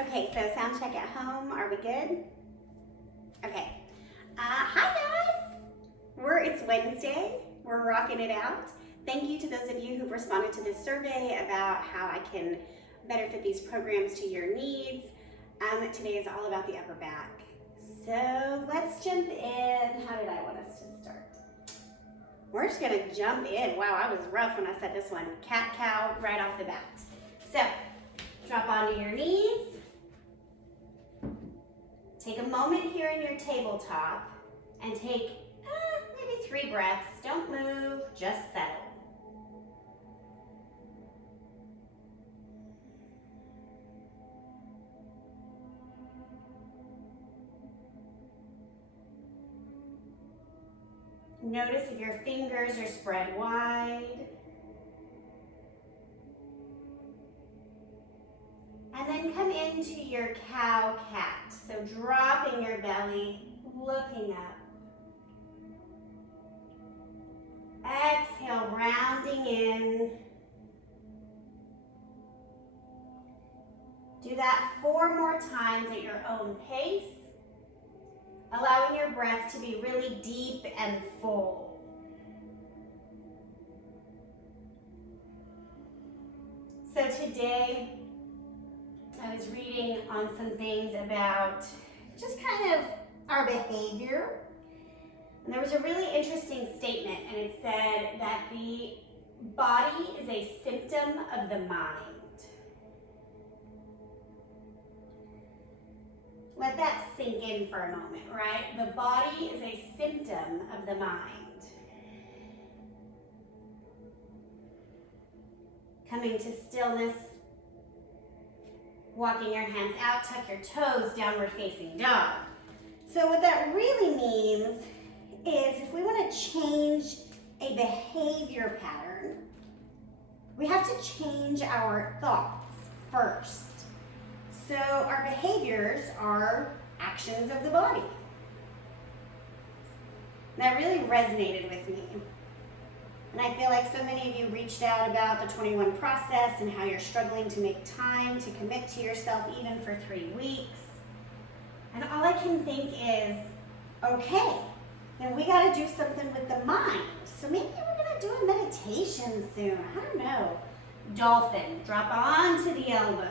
Okay, so sound check at home. Are we good? Okay. Hi guys! It's Wednesday. We're rocking it out. Thank you to those of you who've responded to this survey about how I can better fit these programs to your needs. Today is all about the upper back. So let's jump in. How did I want us to start? We're just gonna jump in. Wow, I was rough when I said this one. Cat cow right off the bat. So drop onto your knees. Take a moment here in your tabletop and take maybe 3 breaths. Don't move, just settle. Notice if your fingers are spread wide. And then come into your cow-cat. So dropping your belly, looking up. Exhale, rounding in. Do that 4 more times at your own pace, allowing your breath to be really deep and full. So today, I was reading on some things about just kind of our behavior. And there was a really interesting statement, and it said that the body is a symptom of the mind. Let that sink in for a moment, right? The body is a symptom of the mind. Coming to stillness. Walking your hands out, tuck your toes, downward facing dog. So what that really means is if we want to change a behavior pattern, we have to change our thoughts first. So our behaviors are actions of the body. And that really resonated with me. And I feel like so many of you reached out about the 21 process and how you're struggling to make time to commit to yourself even for 3 weeks. And all I can think is, okay, then we got to do something with the mind. So maybe we're going to do a meditation soon. I don't know. Dolphin, drop onto the elbows.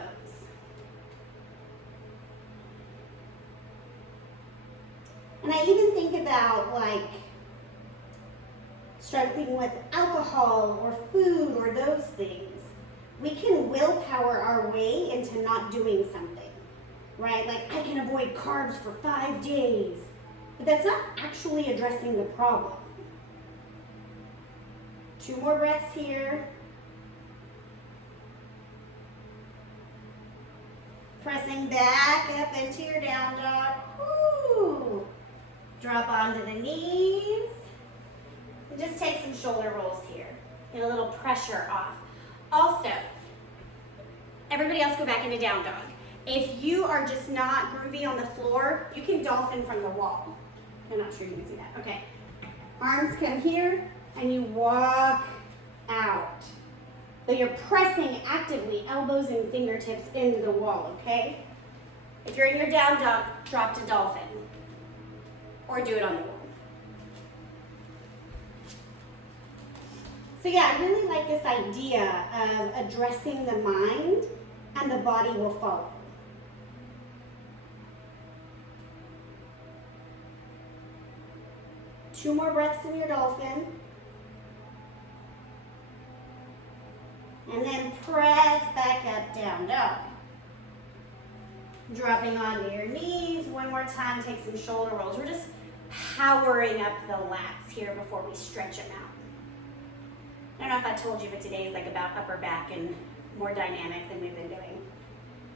And I even think about like struggling with alcohol or food or those things. We can willpower our way into not doing something, right? Like I can avoid carbs for 5 days, but that's not actually addressing the problem. 2 more breaths here. Pressing back up into your down dog. Woo. Drop onto the knees. And just take some shoulder rolls here. Get a little pressure off. Also, everybody else go back into down dog. If you are just not groovy on the floor, you can dolphin from the wall. I'm not sure you can see that. Okay. Arms come here and you walk out. But you're pressing actively, elbows and fingertips into the wall, okay? If you're in your down dog, drop to dolphin. Or do it on the wall. So yeah, I really like this idea of addressing the mind and the body will follow. Two more breaths in your dolphin. And then press back up, down dog. Dropping onto your knees. One more time, take some shoulder rolls. We're just powering up the lats here before we stretch them out. I don't know if I told you, but today is like about upper back and more dynamic than we've been doing.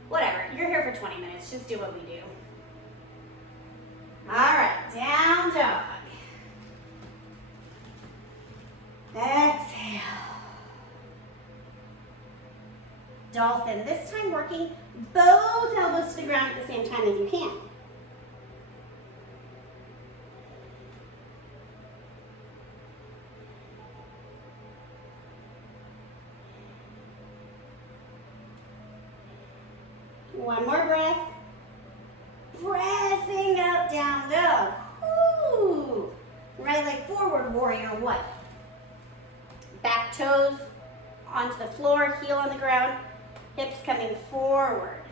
Whatever, you're here for 20 minutes. Just do what we do. All right, down dog. Exhale. Dolphin, this time working both elbows to the ground at the same time as you can. One more breath. Pressing up, down dog. Woo. Right leg forward, warrior one. Back toes onto the floor, heel on the ground, hips coming forward.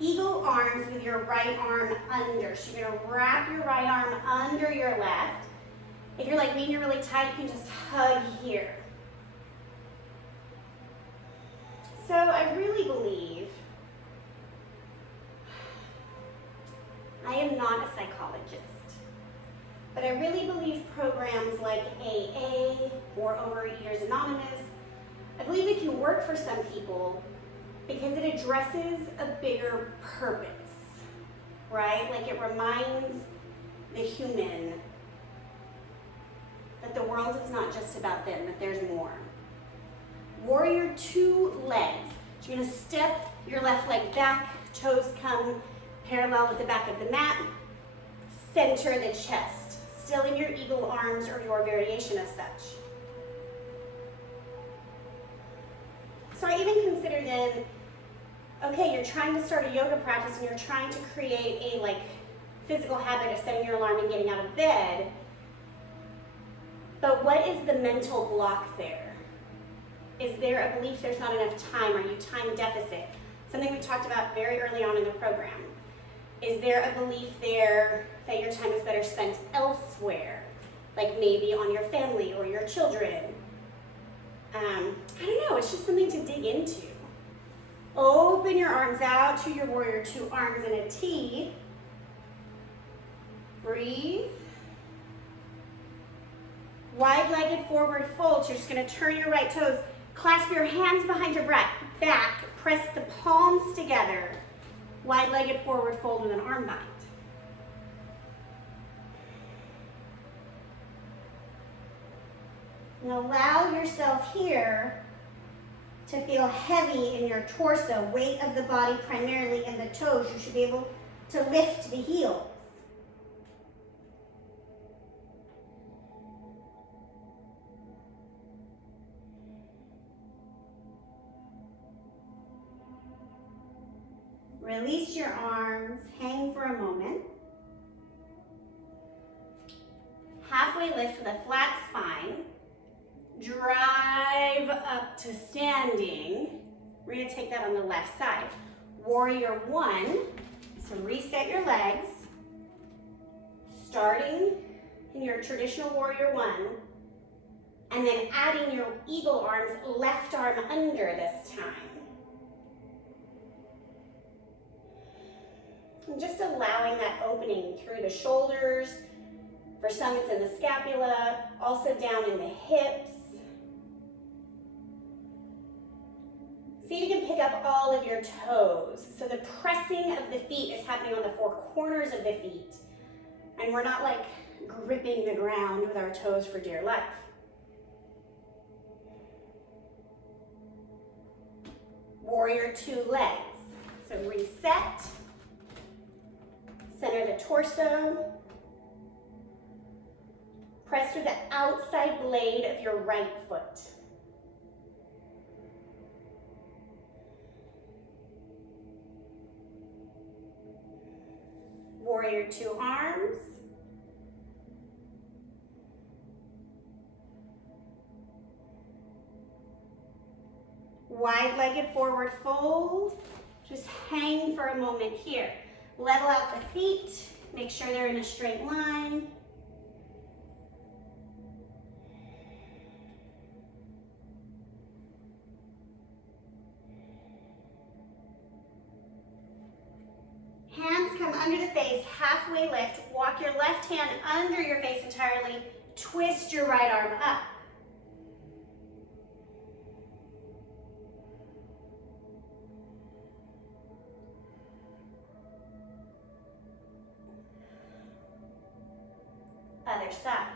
Eagle arms with your right arm under. So you're gonna wrap your right arm under your left. If you're like me and you're really tight, you can just hug here. So I really believe, I am not a psychologist, but I really believe programs like AA or Overeaters Anonymous, I believe it can work for some people because it addresses a bigger purpose, right? Like it reminds the human that the world is not just about them, that there's more. Warrior two legs. So you're gonna step your left leg back, toes come parallel with the back of the mat, center the chest, still in your eagle arms or your variation of such. So I even consider then, okay, you're trying to start a yoga practice and you're trying to create a physical habit of setting your alarm and getting out of bed, but what is the mental block there? Is there a belief there's not enough time? Are you time deficit? Something we talked about very early on in the program. Is there a belief there that your time is better spent elsewhere? Like maybe on your family or your children? I don't know, it's just something to dig into. Open your arms out to your warrior two arms in a T. Breathe. Wide-legged forward fold. So you're just gonna turn your right toes. Clasp your hands behind your back. Press the palms together. Wide-legged forward fold with an arm bind. And allow yourself here to feel heavy in your torso, weight of the body primarily in the toes. You should be able to lift the heels. Release your arms, hang for a moment. Halfway lift with a flat spine. Drive up to standing. We're gonna take that on the left side. Warrior one, so reset your legs. Starting in your traditional warrior one, and then adding your eagle arms, left arm under this time. And just allowing that opening through the shoulders. For some, it's in the scapula, also down in the hips. See if you can pick up all of your toes. So the pressing of the feet is happening on the four corners of the feet. And we're not like gripping the ground with our toes for dear life. Warrior two legs. So reset. Center the torso. Press through the outside blade of your right foot. Warrior two arms. Wide-legged forward fold. Just hang for a moment here. Level out the feet. Make sure they're in a straight line. Hands come under the face, halfway lift. Walk your left hand under your face entirely. Twist your right arm up. Other side.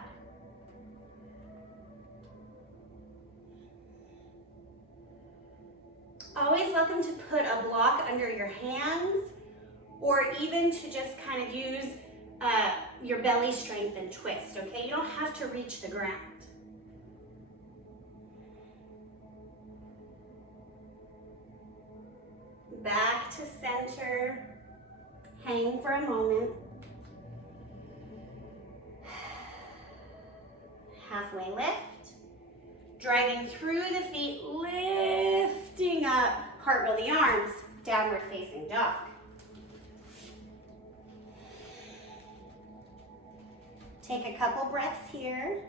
Always welcome to put a block under your hands, or even to just kind of use your belly strength and twist, okay? You don't have to reach the ground. back to center. Hang for a moment. Halfway lift. Driving through the feet, lifting up, cartwheel the arms, downward facing dog. Take a couple breaths here.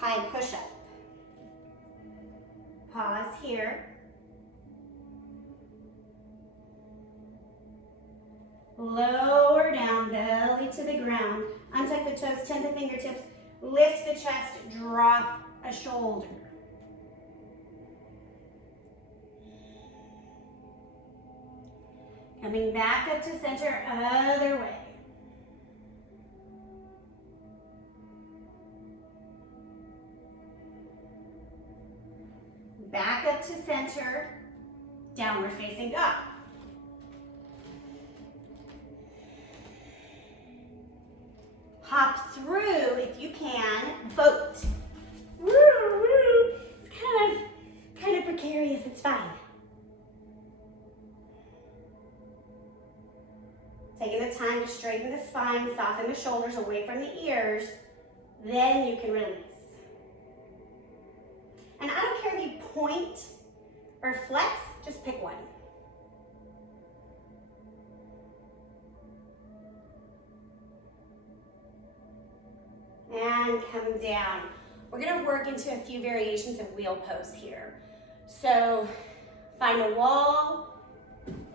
High push-up. Pause here. Lower down, belly to the ground. Untuck the toes, tent the fingertips. Lift the chest, drop a shoulder. Coming back up to center, other way. Back up to center, downward facing dog. Hop through, if you can, boat. Woo, woo. It's kind of precarious, it's fine. Taking the time to straighten the spine, soften the shoulders away from the ears, then you can release. And I don't care if you point or flex, just pick one. And come down. We're gonna work into a few variations of wheel pose here. So find a wall,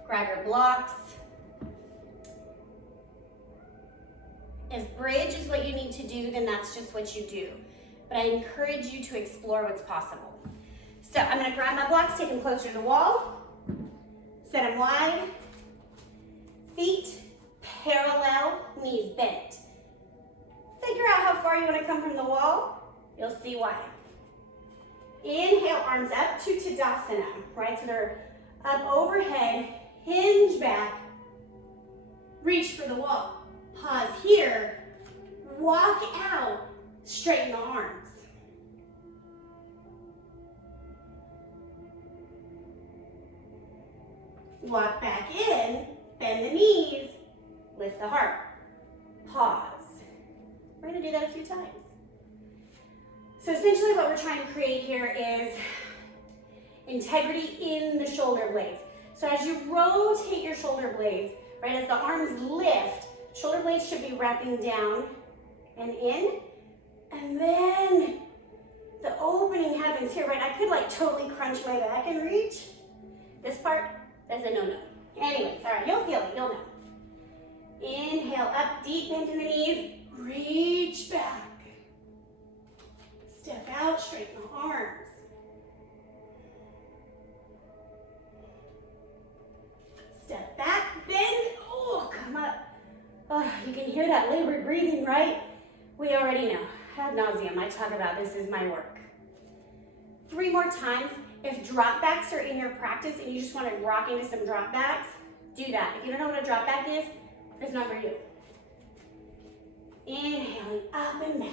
grab your blocks. If bridge is what you need to do, then that's just what you do. But I encourage you to explore what's possible. So I'm gonna grab my blocks, take them closer to the wall, set them wide, feet parallel, knees bent. Figure out how far you want to come from the wall. You'll see why. Inhale, arms up to Tadasana, right? So they're up overhead, hinge back, reach for the wall. Pause here, walk out, straighten the arms. Walk back in, bend the knees, lift the heart. Pause. We're gonna do that a few times. So essentially what we're trying to create here is integrity in the shoulder blades. So as you rotate your shoulder blades, right, as the arms lift, shoulder blades should be wrapping down and in, and then the opening happens here, right? I could like totally crunch my back and reach. This part, that's a no-no. Anyways, all right, you'll feel it, you'll know. Inhale, up, deep bend in the knees, reach back. Step out, straighten the arms. Step back, bend, oh, come up. Oh, you can hear that labored breathing, right? We already know, ad nauseum, I talk about this is my work. 3 more times. If drop backs are in your practice and you just want to rock into some drop backs, do that. If you don't know what a drop back is, it's not for you. Inhaling up and back.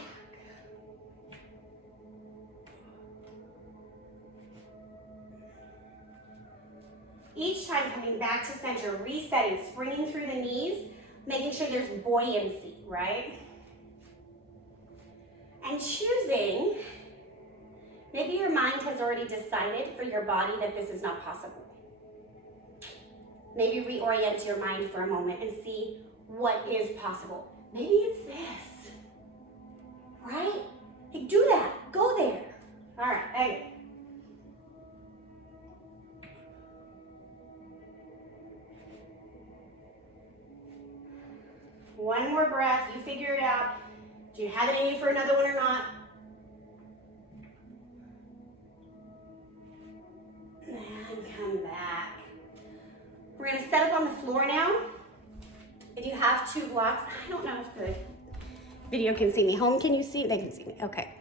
Each time coming back to center, resetting, springing through the knees, making sure there's buoyancy, right? And choosing, maybe your mind has already decided for your body that this is not possible. Maybe reorient your mind for a moment and see what is possible. Maybe it's this, right? Hey, do that, go there. All right, okay. One more breath, you figure it out. Do you have it in you for another one or not? And come back. We're gonna set up on the floor now. If you have 2 blocks, I don't know if the video can see me. Home, can you see? They can see me, okay.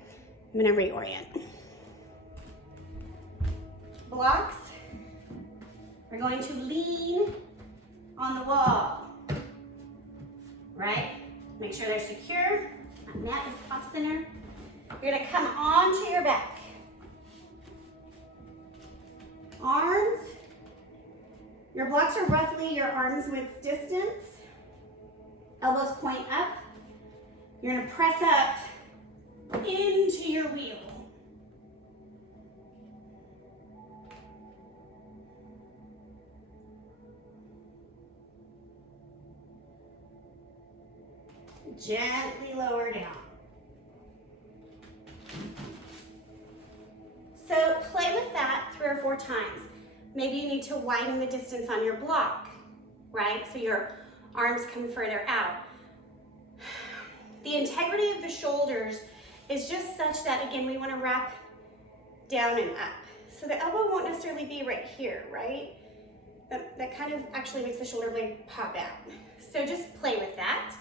I'm gonna reorient. Blocks, we're going to lean on the wall, right? Make sure they're secure. My mat is off center. You're gonna come onto your back. Arms, your blocks are roughly your arm's width distance. Elbows point up. You're gonna press up into your wheel. Gently lower down. So play with that 3 or 4 times. Maybe you need to widen the distance on your block, right? So your arms come further out. The integrity of the shoulders is just such that, again, we want to wrap down and up. So the elbow won't necessarily be right here, right? That kind of actually makes the shoulder blade pop out. So just play with that.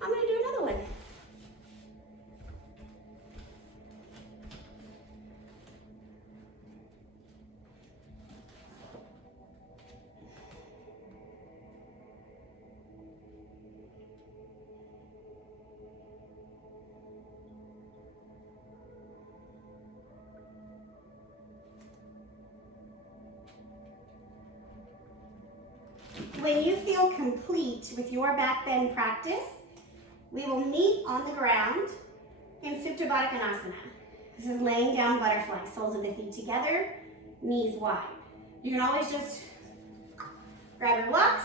I'm going to do another one. When you feel complete with your back bend practice, we will meet on the ground in Symptom Badakanasana. This is laying down butterfly, soles of the feet together, knees wide. You can always just grab your blocks,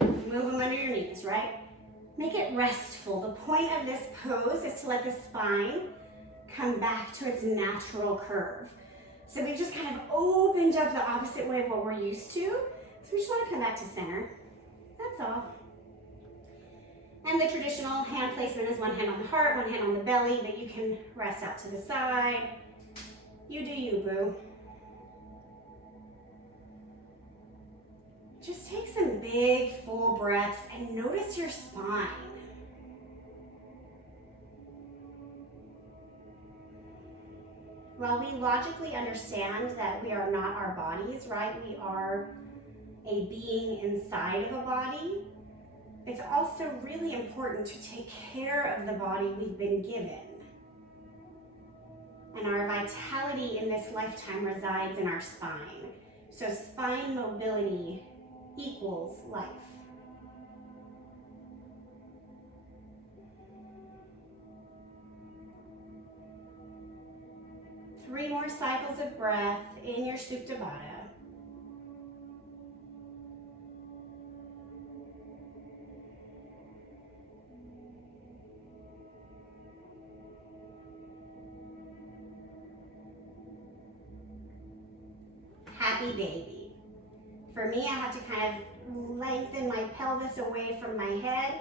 move them under your knees, right? Make it restful. The point of this pose is to let the spine come back to its natural curve. So we've just kind of opened up the opposite way of what we're used to. So we just want to come back to center. That's all. And the traditional hand placement is one hand on the heart, one hand on the belly, but you can rest out to the side. You do you, boo. Just take some big, full breaths and notice your spine. While we logically understand that we are not our bodies, right? We are a being inside of a body. It's also really important to take care of the body we've been given. And our vitality in this lifetime resides in our spine. So spine mobility equals life. Three more cycles of breath in your Supta Baddha. Happy baby. For me, I have to kind of lengthen my pelvis away from my head,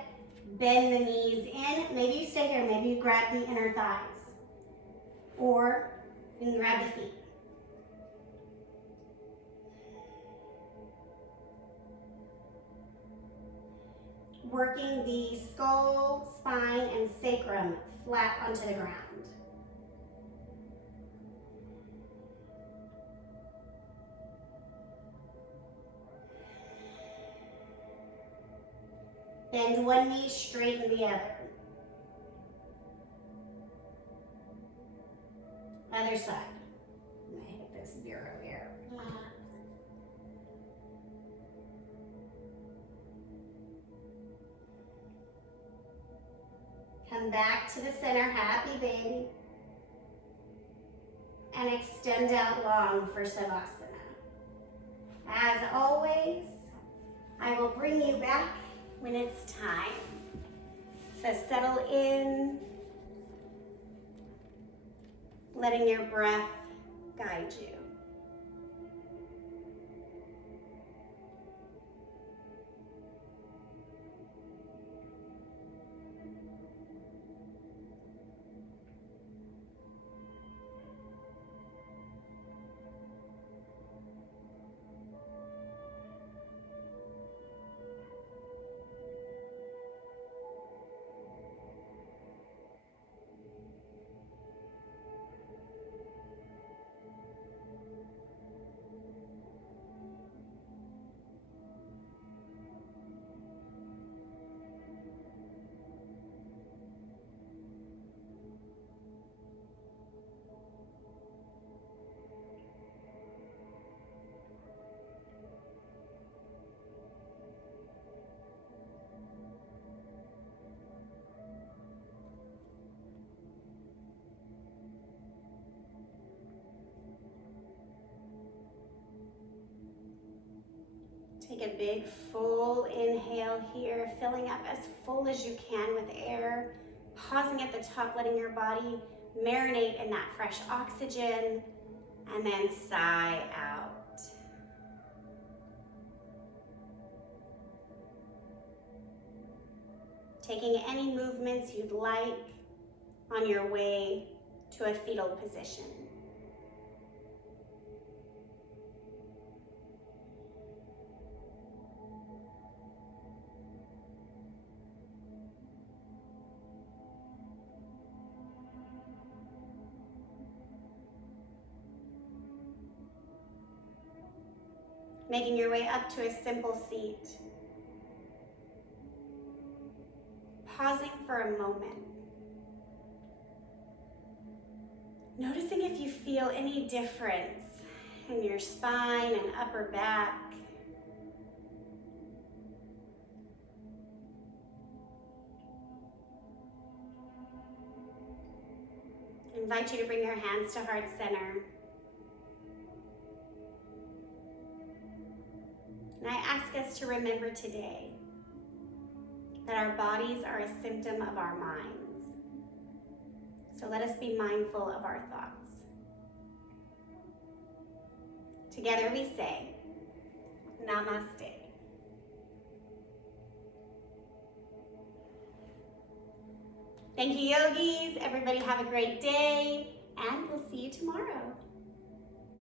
bend the knees in. Maybe you stay here, maybe you grab the inner thighs, or you can grab the feet. Working the skull, spine, and sacrum flat onto the ground. Bend one knee, straighten the other. Other side. I'm gonna hit this bureau here. Come back to the center, happy baby. And extend out long for Savasana. As always, I will bring you back when it's time. So settle in, letting your breath guide you. Take a big full inhale here, filling up as full as you can with air. Pausing at the top, letting your body marinate in that fresh oxygen, and then sigh out. Taking any movements you'd like on your way to a fetal position. Making your way up to a simple seat. Pausing for a moment. Noticing if you feel any difference in your spine and upper back. I invite you to bring your hands to heart center. And I ask us to remember today that our bodies are a symptom of our minds. So let us be mindful of our thoughts. Together we say, Namaste. Thank you, yogis. Everybody have a great day, and we'll see you tomorrow.